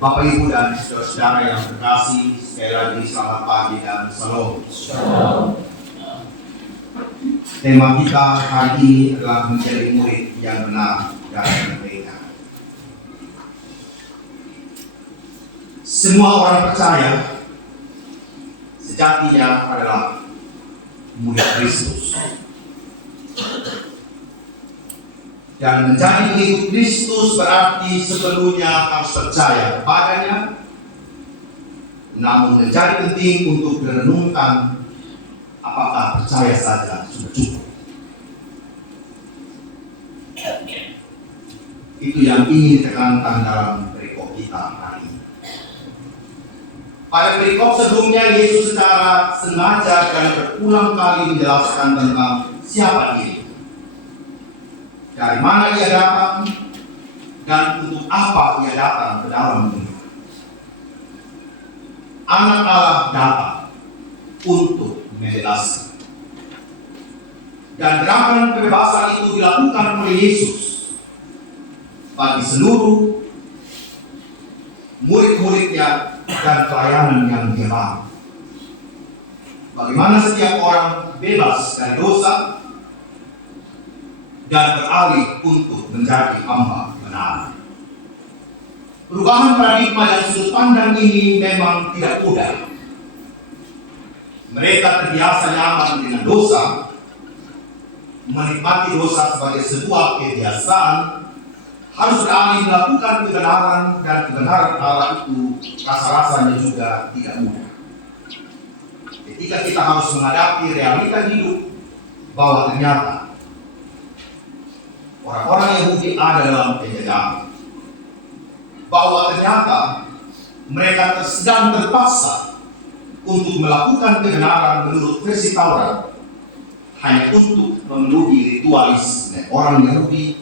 Bapak, Ibu, dan saudara-saudara yang terkasih, sekali lagi selamat pagi dan salam. Tema kita hari ini adalah menjadi murid yang benar dan merdeka. Semua orang percaya sejatinya adalah murid Kristus. Dan menjadi pengikut Kristus berarti sepenuhnya harus percaya kepadanya. Namun menjadi penting untuk direnungkan apakah percaya saja sudah cukup. Itu yang ingin ditekankan dalam perikop kita hari ini. Pada perikop sebelumnya, Yesus secara sengaja dan berulang kali menjelaskan tentang siapa Dia, dari mana Ia datang, dan untuk apa Ia datang ke dalam dunia. Anak Allah datang untuk membebaskan. Dan gerakan kebebasan itu dilakukan oleh Yesus bagi seluruh murid-muridnya dan pelayanan yang dia. Bagaimana setiap orang bebas dari dosa dan beralih untuk menjadi hamba benar. Perubahan paradigma dan sudut pandang ini memang tidak mudah. Mereka terbiasa nyaman dengan dosa, menikmati dosa sebagai sebuah kebiasaan, harus beralih melakukan kebenaran, dan kebenaran Allah itu rasa-rasanya juga tidak mudah. Ketika kita harus menghadapi realita hidup bahwa ternyata orang-orang Yahudi ada dalam penjajahan, bahwa ternyata mereka sedang terpaksa untuk melakukan kebenaran menurut versi Taurat hanya untuk memenuhi ritualis orang Yahudi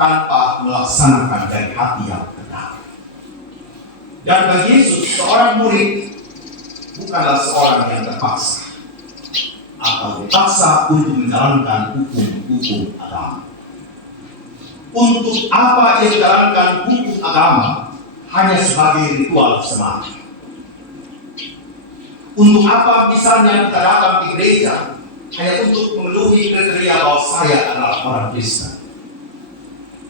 tanpa melaksanakan dari hati yang benar. Dan bagi Yesus, seorang murid bukanlah seorang yang terpaksa atau dipaksa untuk menjalankan hukum-hukum agama. Untuk apa ia jalankan hukum agama hanya sebagai ritual semata? Untuk apa misalnya kita datang ke gereja hanya untuk memenuhi kriteria bahwa saya adalah orang Kristen?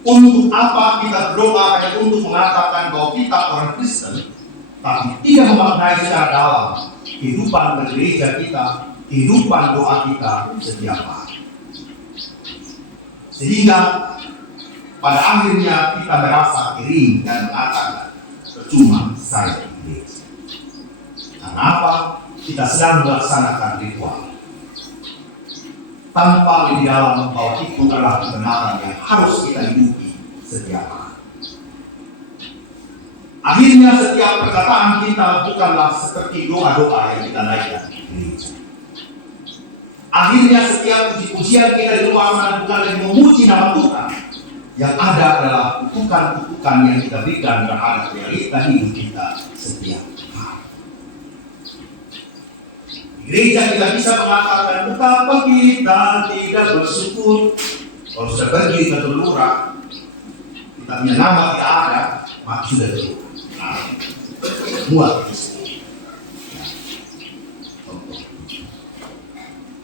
Untuk apa kita berdoa hanya untuk mengatakan bahwa kita orang Kristen, tapi tidak memaknai secara dalam kehidupan gereja kita, kehidupan doa kita setiap hari. Sehingga pada akhirnya kita merasa kering dan mengatakan, percuma saya di gereja. Karena apa? Kita sedang melaksanakan ritual tanpa lebih dalam bahwa itu adalah kebenaran yang harus kita hidupi setiap hari. Akhirnya setiap perkataan kita bukanlah seperti doa-doa yang kita naikkan di gereja. Akhirnya setiap puji-pujian kita di luar sana bukan lagi memuji nama Tuhan. Yang ada adalah kutukan-kutukan yang kita berikan terhadap realita hidup kita setiap hari. Gereja tidak bisa mengatakan betapa kita tidak bersyukur. Kalau sudah pergi ke lurah, kita punya nama tidak ada, maka sudah terluka. Muat itu.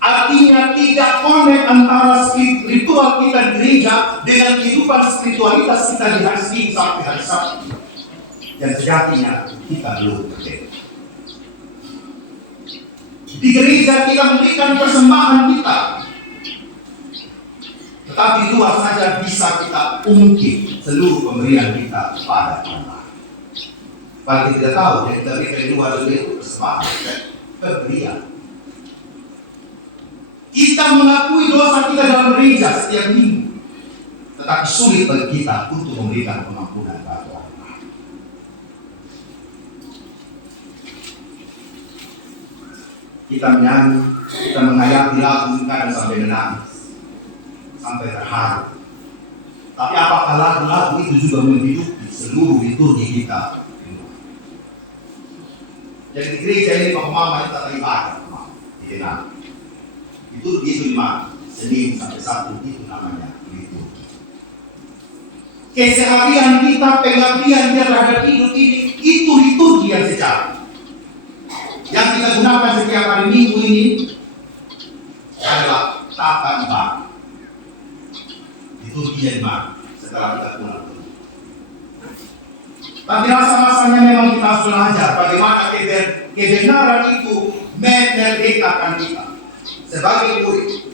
Artinya tidak connect antara ritual kita di gereja dengan kehidupan spiritualitas kita di hari Senin sampai hari Sabtu. Yang sejatinya kita belum berbeda. Di gereja kita memberikan persembahan kita, tetapi luar saja bisa kita ungkit seluruh pemberian kita kepada Allah. Kalau kita tidak tahu, yang kita berikan di luar itu persembahan dan pemberian. Kita mengakui dosa kita dalam gereja setiap minggu, tetapi sulit bagi kita untuk memberikan pengampunan bagi orang lain. Kita menyanyi, kita menghayati lagu kadang sampai menangis, sampai terharu. Tapi apakah lagu-lagu itu juga menghidupi seluruh liturgi kita? Jadi di gereja ini pemahaman kita teribadah, dikenal. Itu lima Senin sampai Sabtu itu namanya liturgi. Keseharian kita, pengabdian dia terhadap hidup ini, itu liturgi yang sejati. Yang kita gunakan setiap hari Minggu ini adalah tata ibadah. Liturgi yang baru setelah kita pulang. Tapi rasa-rasanya memang kita harus belajar bagaimana kebenaran itu memerdekakan kita sebagai murid.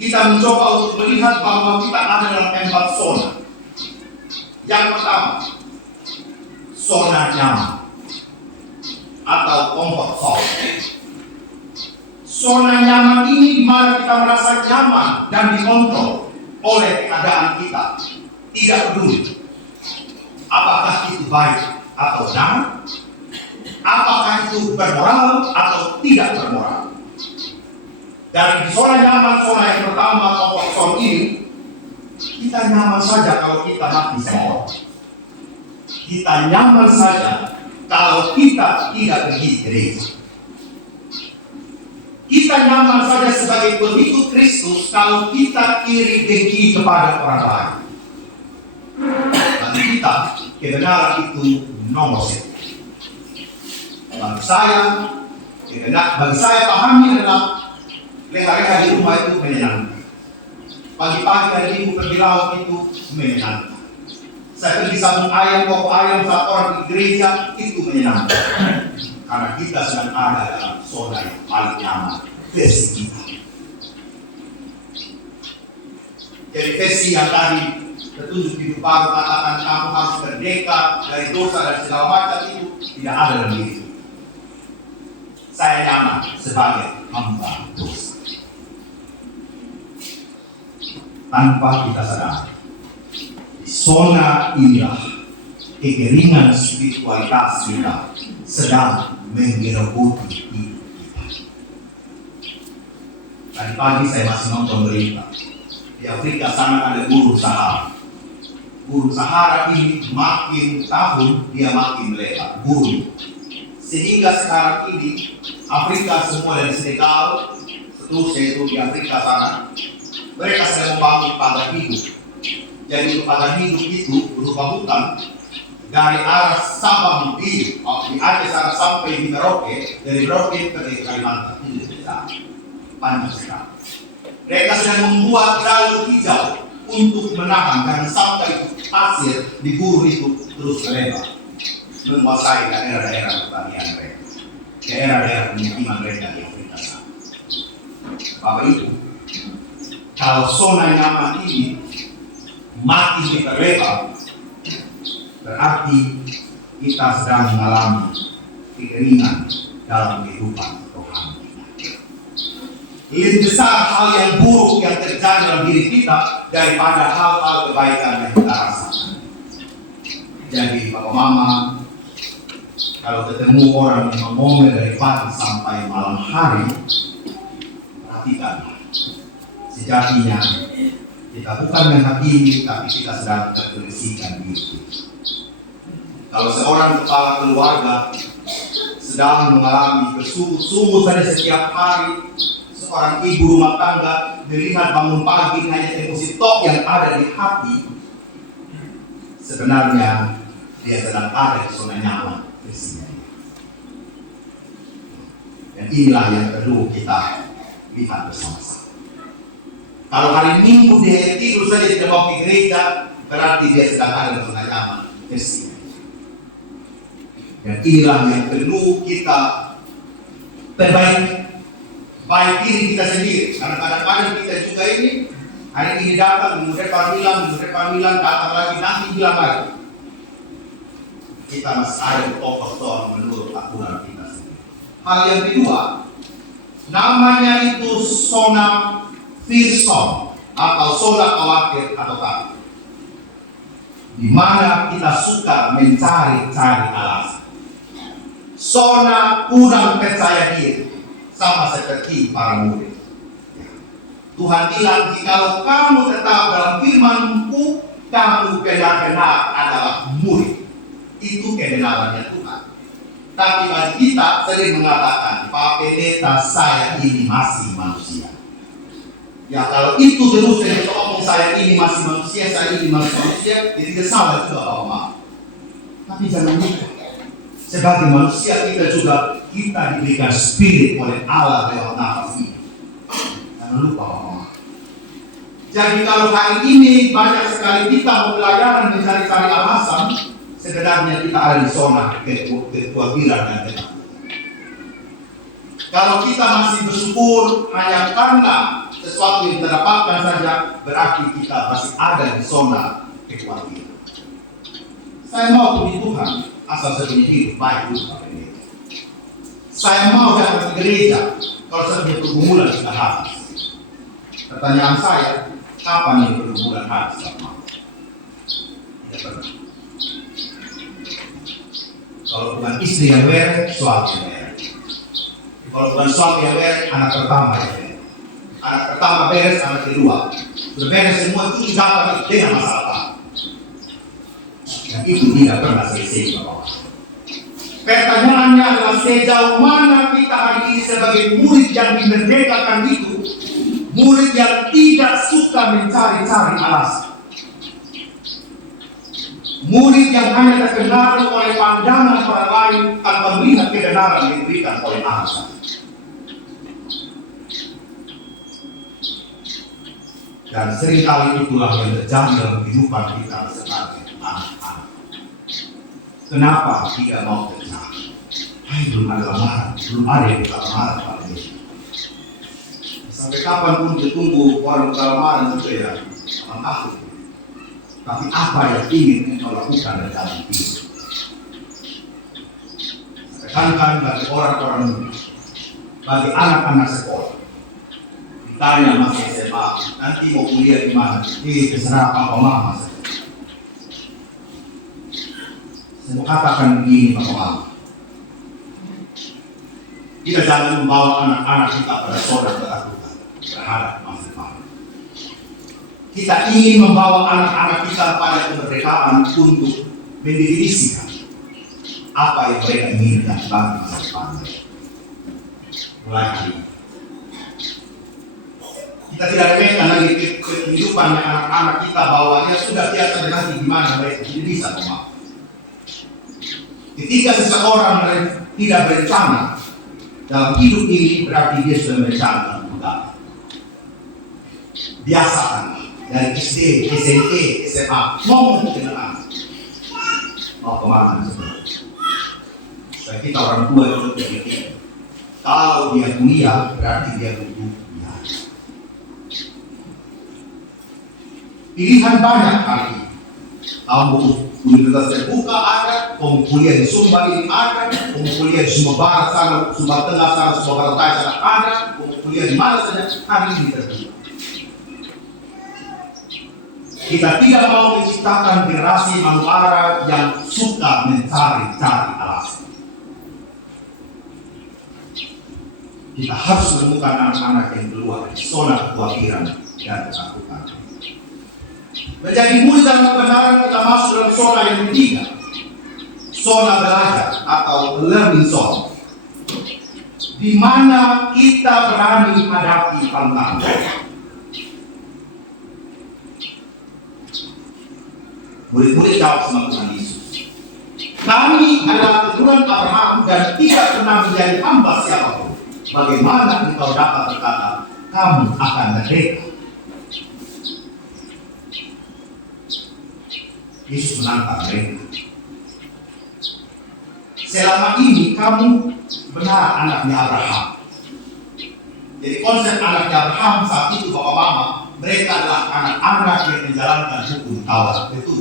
Kita mencoba untuk melihat bahwa kita ada dalam 4 zona. Yang pertama, zona nyaman atau comfort zone. Zona nyaman ini di mana kita merasa nyaman dan dikontrol oleh keadaan kita. Tidak peduli apakah itu baik atau jahat, apakah itu bermoral atau tidak bermoral. Dari zona nyaman, zona yang pertama, comfort zone ini, kita nyaman saja kalau kita mati semua. Kita nyaman saja kalau kita tidak pergi gereja. Kita nyaman saja sebagai pengikut Kristus kalau kita iri dengki kepada orang lain. Bagi kita, kebenaran itu nomor 1. Bagi saya pahami adalah leha-leha di rumah itu menyenangkan. Pagi-pagi dari ibu pergi laut itu menyenangkan. Saya pergi sambung ayam, pokok ayam saat orang di gereja itu menyenangkan. Karena kita sedang ada dalam zona yang paling nyaman, versi kita. Jadi versi yang tadi tertunjuk di baru katakan kamu harus merdeka dari dosa dan segala macam itu tidak ada dalam diri. Saya nyaman sebagai hamba dosa. Tanpa kita sadar, di zona inilah kekeringan spiritualitas kita sedang menggerogoti hidup kita. Tadi pagi saya masih nonton berita. Di Afrika sana ada guru Sahara. Guru Sahara ini makin tahun dia makin melebar guru. Sehingga sekarang ini Afrika semua dari Senegal, seterusnya itu di Afrika sana, mereka sedang membangun pagar hidup. Jadi pagar hidup itu berupa hutan dari arah Sabang di Aceh sana sampai di Merauke, dari Merauke ke Kalimantan ini besar, panjang sekali. Mereka sedang membuat jalur hijau untuk menahan dan sampai pasir di gurun itu terus melebar, menguasai daerah-daerah pertanian mereka, daerah-daerah pemukiman mereka di Afrika sana. Bapak Ibu, kalau zona nyaman ini makin terlebar, berarti kita sedang mengalami kekeringan dalam kehidupan rohani. Lebih besar hal yang buruk yang terjadi dalam diri kita daripada hal-hal kebaikan yang kita rasakan. Jadi Bapak Mama, kalau ketemu orang yang ngomel dari pagi sampai malam hari, perhatikan. Sejatinya kita bukan menghakimi, tapi kita sedang terkondisikan diri. Kalau seorang kepala keluarga sedang mengalami bersungut-sungut saja setiap hari, seorang ibu rumah tangga melihat bangun pagi hanya emosi tok yang ada di hati, sebenarnya dia sedang ada di zona nyaman bersihnya. Dan inilah yang perlu kita lihat bersama-sama. Kalau hari Minggu dia tidur saja tidak mau ke gereja, berarti dia sedang ada di zona nyaman bersihnya. Dan inilah yang perlu kita perbaiki. Baik diri kita sendiri, karena kadang-kadang kita juga ini hari ini datang, minggu depan hilang, datang lagi, nanti hilang lagi. Kita masih ada comfort zone menurut aturan kita sendiri. Hal yang kedua, namanya itu zona fear zone atau zona khawatir atau takut, di mana kita suka mencari-cari alasan. Zona kurang percaya diri. Sama seperti para murid. Tuhan bilang, jikalau kamu tetap dalam firman-Ku, kamu benar-benar adalah murid. Itu kebenarannya Tuhan. Tapi bagi kita sering mengatakan, Pak Pendeta, saya ini masih manusia. Ya kalau itu terus yang kita omong saya ini masih manusia, saya ini masih manusia, ya tidak salah juga Bapak Mama. Tapi jangan lupa, sebagai manusia kita diberikan spirit oleh Allah lewat nafas ini. Jangan lupa Bapak Mama. Jadi kalau hari ini banyak sekali kita pelayanan mencari-cari alasan, sebenarnya kita ada di zona kekhawatiran dan ketakutan. Kalau kita masih bersyukur hanya karena sesuatu yang kita dapatkan saja, berarti kita masih ada di zona kekhawatiran. Saya mau puji Tuhan, asal saya punya hidup baik dulu pada ini. Saya mau datang ke gereja, kalau saya punya pergumulan sudah habis. Pertanyaan saya, kapan ini pergumulan habis? Tidak pernah. Kalau bukan istri yang beres, suami yang beres. Kalau bukan suami yang beres, anak pertama yang beres. Anak pertama beres, anak kedua. Sudah beres semua itu dapat dengan masalah. Dan itu tidak pernah selesai Bapak. Pertanyaannya adalah sejauh mana kita hari ini sebagai murid yang dimerdekakan itu, murid yang tidak suka mencari-cari alasan. Murid yang hanya terkenal oleh pandangan orang lain tanpa melihat kebenaran yang diberikan oleh Allah. Dan seringkali itulah yang terjadi dalam kehidupan kita sebagai anak-anak. Kenapa tidak mau terjadi? Belum ada lamaran, belum ada yang buka lamaran pada ini. Sampai kapanpun ditunggu orang buka lamaran itu ya, aku. Tapi apa yang ingin engkau lakukan dalam hidup? Tekankan bagi orang-orang muda, bagi anak-anak sekolah. Ditanya masih SMA, nanti mau kuliah di mana? Terserah Papa Mama saja. Saya mau katakan begini Papa Mama. Kita jangan membawa anak-anak kita pada zona ketakutan terhadap masa depan. Kita ingin membawa anak-anak kita pada kemerdekaan untuk mendefinisikan apa yang mereka inginkan bagi masa depan. Mulai hari ini. Kita tidak remehkan lagi kehidupan anak-anak kita bahwa dia sudah biasa nanti di mana mereka tidak bisa memahami. Ketika seseorang tidak berencana dalam hidup ini, berarti dia sudah berencana untuk biasakan dari SD, SMP, SMA, mau dengan anak, mau kemana sebenarnya. Supaya kita orang tua itu berpikir, kalau dia kuliah, berarti dia butuh kuliah. Pilihan banyak kali ini. Kamu universitas terbuka ada, kamu kuliah di Sumba ini ada, kamu kuliah di Sumba Barat sana, Sumba Tengah sana, Sumba Barat sana ada, kamu kuliah di mana saja, hari ini terbuka. Kita tidak mau menciptakan generasi manuara yang suka mencari-cari alasan. Kita harus menemukan anak-anak yang keluar dari zona kekhawatiran dan ketakutan. Menjadi murid dalam kebenaran, kita masuk dalam zona yang ketiga, zona belajar atau learning zone, di mana kita berani hadapi tantangan. Murid-murid jawab sama Tuhan Yesus, kami adalah keturunan Abraham dan tidak pernah menjadi hamba siapapun. Bagaimana engkau dapat berkata, kamu akan merdeka? Yesus menantang mereka. Selama ini kamu benar anaknya Abraham. Jadi konsep anaknya Abraham saat itu Bapak Mama, mereka adalah anak-anak yang menjalankan hukum Taurat, betul.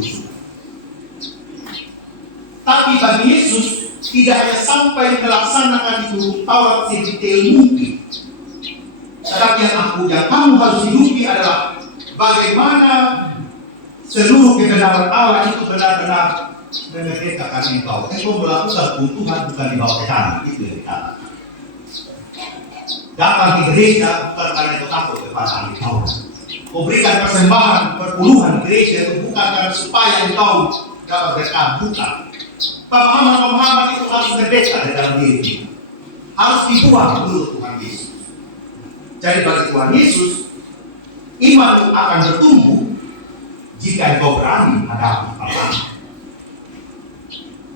Tapi bagi Yesus tidak hanya sampai melaksanakan itu Taurat sedetail mungkin. Tetapi yang kamu harus hidupi adalah bagaimana seluruh kebenaran Allah itu benar-benar memerdekakan engkau. Engkau melakukan keuntungan bukan di bawah tekanan, itu yang dikatakan. Datang di gereja bukan karena itu takut kepada ahli Taurat. Kau berikan persembahan perpuluhan gereja itu bukan karena supaya engkau dapat berkah, bukan. Pemahaman itu harus merdeka di dalam diri kita. Harus dibuang dulu Tuhan Yesus. Jadi bagi Tuhan Yesus, Iman akan bertumbuh jika engkau berani menghadapi tantangan.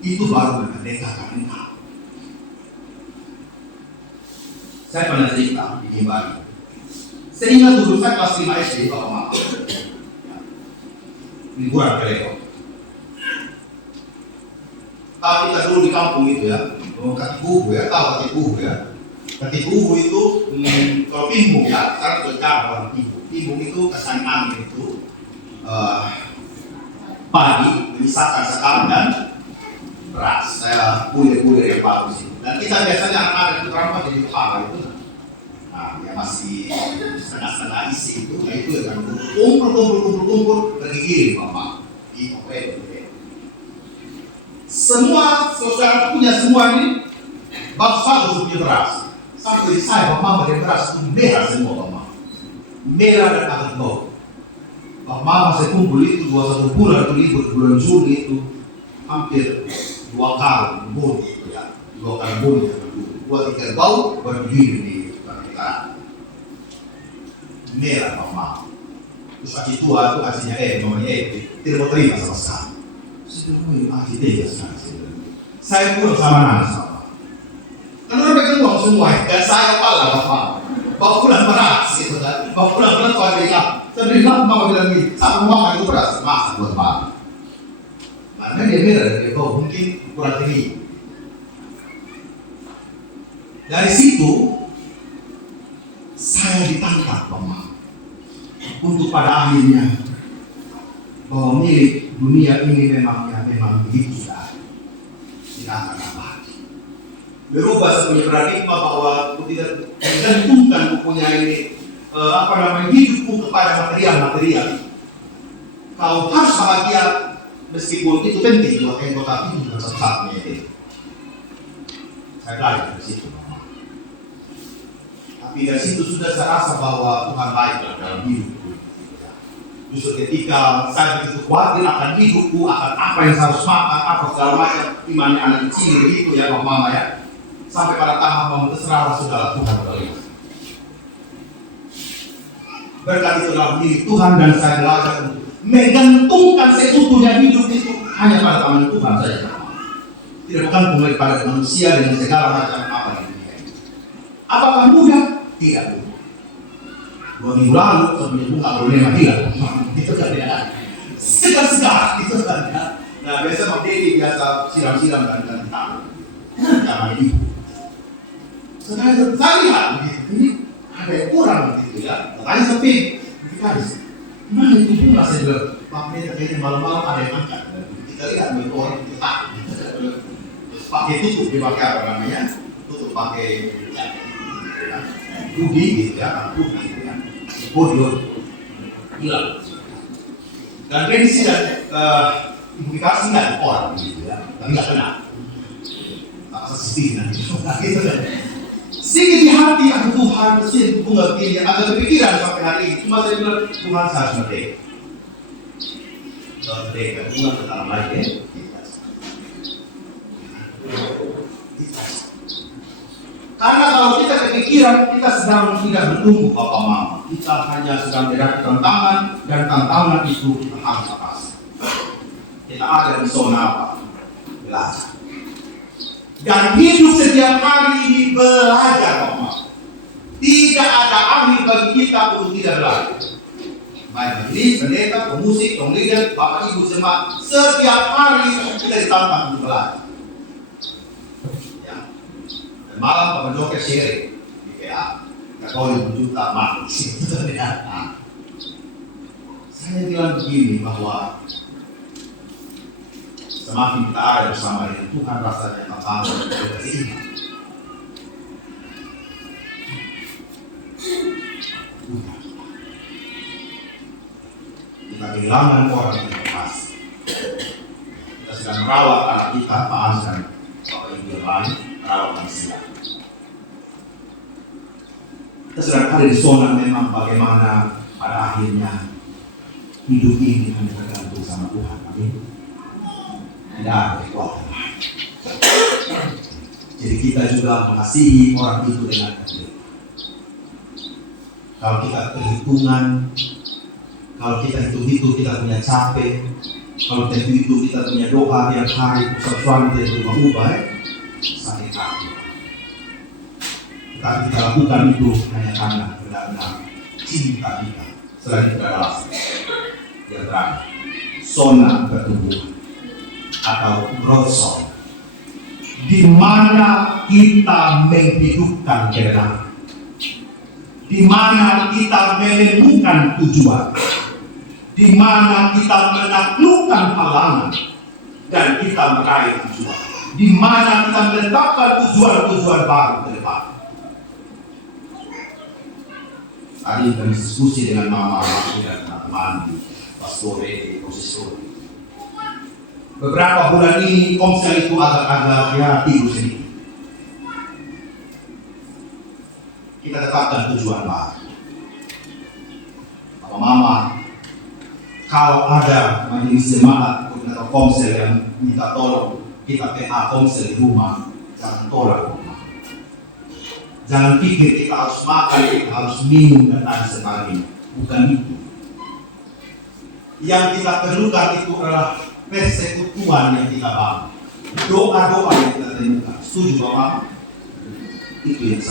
Itu baru merdekakan engkau. Saya pernah cerita di Bali. Saya ingat dulu saya kelas 5 SD Bapak Mama. Liburan ke Lego. Kita dulu di kampung itu ya, Katipuhu ya, tahu Katipuhu ya. Katipuhu itu kalau Pimbung ya, sekarang sudah jarang orang Pimbung. Pimbung itu kesan angin itu padi, misalkan sekarang dan beras. Saya kulir-kulir yang bagus itu. Dan kita biasanya anak-anak itu ramah jadi pala itu. Nah, yang masih setengah-setengah isi itu, nah itu yang kumpul bergiring Bapak di Open. Semua saudara punya semua ini bagus punya beras. Sampai saya Bapak dari beras itu merah semua Bapak. Merah dan agak bau. Bapak saya kumpul itu 21 bulan itu libur bulan Juli itu hampir 2 kali bunuh itu ya, 2 kali bunuh, 2-3 bau berdiri di kita merah Bapak. Terus aji tua itu ajinya namanya tidak mau terima sama sekali. Saya pun sama nangis Bapak. Kan orang pegang uang semua dan saya kepala Bapak. Bawa pulang beras gitu kan, bawa pulang beras kalau bilang, saya bilang Bapak bilang gini, sama Bapak itu beras masak buat Bapak. Karena dia merah, dia tahu mungkin kurang tinggi. Dari situ saya ditangkap Bapak untuk pada akhirnya bahwa milik dunia ini memang begitu sudah tidak akan abadi. Berubah sepunya paradigma bahwa tidak menggantungkan punya ini hidupku kepada material. Kau harus bahagia meskipun itu penting buat engkau tapi bukan satu-satunya ini. Saya belajar dari situ. Tapi dari situ sudah saya rasa bahwa Tuhan baik dalam hidupku. Justru ketika saya begitu khawatir akan hidupku, akan apa yang saya harus makan, apa segala macam, imannya anak kecil begitu ya, mama ya. Sampai pada tahap mau terserah saudara Tuhan beriman. Berkat itu dalam diri Tuhan dan saya belajar untuk menggantungkan seutuhnya hidup itu hanya pada tangan Tuhan saja. Tidak bergantung pada manusia dengan segala macam apa yang dunia ini. Apakah mudah? Tidak mudah. 2 minggu lalu sebelum bunga problema hilang, itu kan tidak segar itu kan ya. Nah biasa Pak Dedi biasa siram-siram dan tahu, jangan ibu. Saya lihat begitu, ini ada yang kurang begitu ya. Makanya sepi, dikasih. Mana itu bunga saya bilang, Pak Dedi kayaknya malam-malam ada yang angkat. Kita lihat begitu orang itu takut. Pakai tutup dipakai apa namanya? Tutup pakai rugi gitu ya, rugi gitu ya. Bodoh hilang dan prediksi dan implikasi dan orang gitu ya, tapi nggak kena asisten gitu kan. Sehingga di hati aku Tuhan mesti aku nggak pilih, ada kepikiran sampai hari ini. Cuma saya bilang Tuhan saya harus merdeka. Merdeka Tuhan tetap lagi ya. Karena kalau kita kepikiran, kita sedang tidak bertumbuh Bapak Mama. Kita hanya sedang menghadapi tantangan dan tantangan itu kita harus atasi. Kita ada di zona apa? Belajar. Dan hidup setiap hari ini belajar Bapak. Tidak ada akhir bagi kita untuk tidak belajar. Baik ini, pendeta, pemusik, pengleader, Bapak Ibu jemaat, setiap hari kita ditantang untuk belajar. Malam Bapak Joker sharing di PA, nggak tahu 5 juta makhluk itu ternyata. Saya bilang begini bahwa semakin kita ada bersama dengan Tuhan rasanya tantangan dan keiman. Kita kehilangan orang yang terpaksa. Kita sedang merawat anak kita, Pak dan Bapak Ibu yang lain, merawat manusia. Kita sedang ada di zona memang bagaimana pada akhirnya hidup ini hanya tergantung sama Tuhan. Amin. Tidak ada kekuatan lain. Jadi kita juga mengasihi orang itu dengan adil. Kalau kita perhitungan Kalau kita hitung-hitung kita punya capek, kalau kita hitung kita punya doa tiap hari, suami tidak berubah-ubah, sakit hati. Tapi kita lakukan itu hanya karena benar-benar cinta kita. Selain kita balas, yang terakhir, zona pertumbuhan atau growth zone, di mana kita menghidupkan kebenaran, di mana kita menemukan tujuan, di mana kita menaklukkan halangan dan kita meraih tujuan, di mana kita menetapkan tujuan-tujuan baru ke depan. Tadi kami diskusi dengan mama dan teman-teman di pastore, konsistori. Beberapa bulan ini komsel itu agak-agak ya tidur sedikit. Kita tetapkan tujuan baru. Mama, kalau ada majelis jemaat atau komsel yang minta tolong kita PA komsel di rumah, jangan tolak rumah. Jangan pikir kita harus makan, kita harus minum dan lain sebagainya. Bukan itu. Yang kita perlukan itu adalah persekutuan yang kita bangun, doa-doa yang kita temukan. Setuju Bapak? Itu yang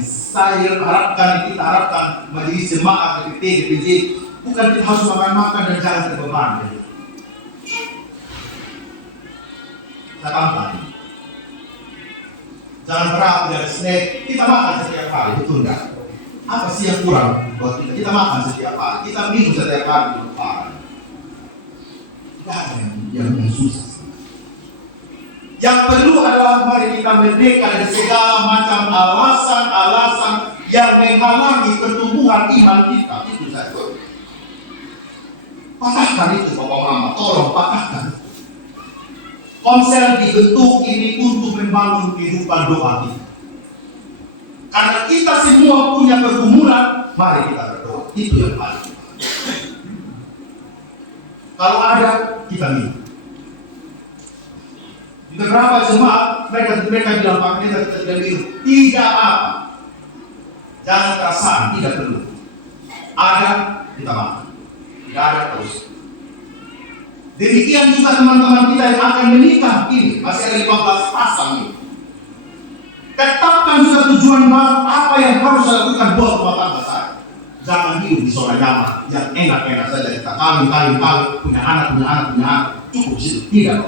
saya harapkan, kita harapkan majelis jemaat, DPP, DPJ, bukan kita harus makan-makan dan jangan terbeban. Saya tambah. Jangan berapa dari snack, kita makan setiap hari, betul enggak? Apa sih yang kurang buat kita? Kita makan setiap hari, kita minum setiap hari, tidak ada yang susah. Yang perlu adalah mari kita merdeka dari segala macam alasan-alasan yang menghalangi pertumbuhan iman kita. Itu saja. Patahkan itu Bapak Mama, tolong patahkan. Komsel dibentuk ini untuk membangun kehidupan doa kita. Karena kita semua punya pergumulan, mari kita berdoa. Itu yang paling. Kalau ada, kita minta. Di beberapa jemaat, mereka bilang, Pak, kita tidak minum. Tidak apa. Jangan perasaan, tidak perlu. Ada, kita makan. Tidak ada, terus. Demikian juga teman-teman kita yang akan menikah ini, masih ada 15 pasang ini. Tetapkan juga tujuan baru apa yang harus saya lakukan buat rumah tangga saya. Jangan hidup di zona nyaman yang enak-enak saja kita kawin, punya anak, cukup situ. Tidak.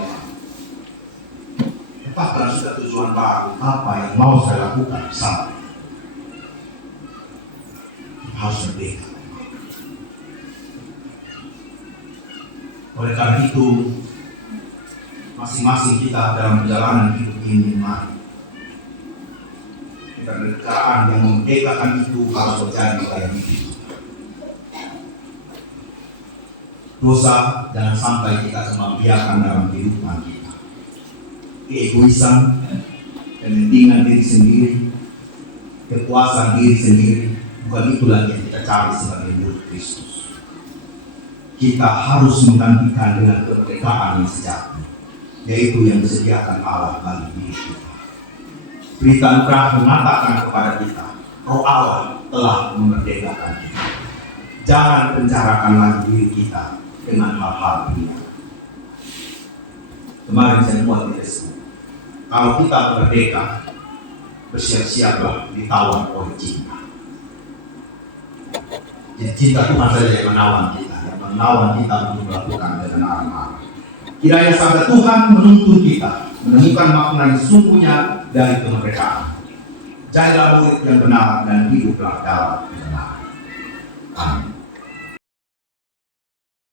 Tetapkan sudah tujuan baru apa yang mau saya lakukan bersama. Harus merdeka. Oleh karena itu, masing-masing kita dalam perjalanan hidup ini, mari kemerdekaan yang memerdekakan itu harus terjadi dalam hidup. Dosa jangan sampai kita membiarkan dalam kehidupan kita. Keegoisan, kepentingan diri sendiri, kekuasaan diri sendiri, bukan itulah yang kita cari sebagai murid Kristus. Kita harus menggantikan dengan kemerdekaan yang sejati, yaitu yang disediakan Allah bagi diri kita. Berita Al-Quran mengatakan kepada kita, Roh Allah telah memerdekakan kita. Jangan penjarakan lagi diri kita dengan hal-hal dunia. Kemarin saya buat di Facebook, kalau kita merdeka, bersiap-siaplah ditawan oleh cinta. Jadi cinta Tuhan saja yang menawan kita. Menawan kita untuk melakukan dengan arah. Kiranya sabda Tuhan menuntun kita menemukan makna yang sesungguhnya dari kemerdekaan. Jadilah murid yang benar dan hiduplah dalam kebenaran. Amin.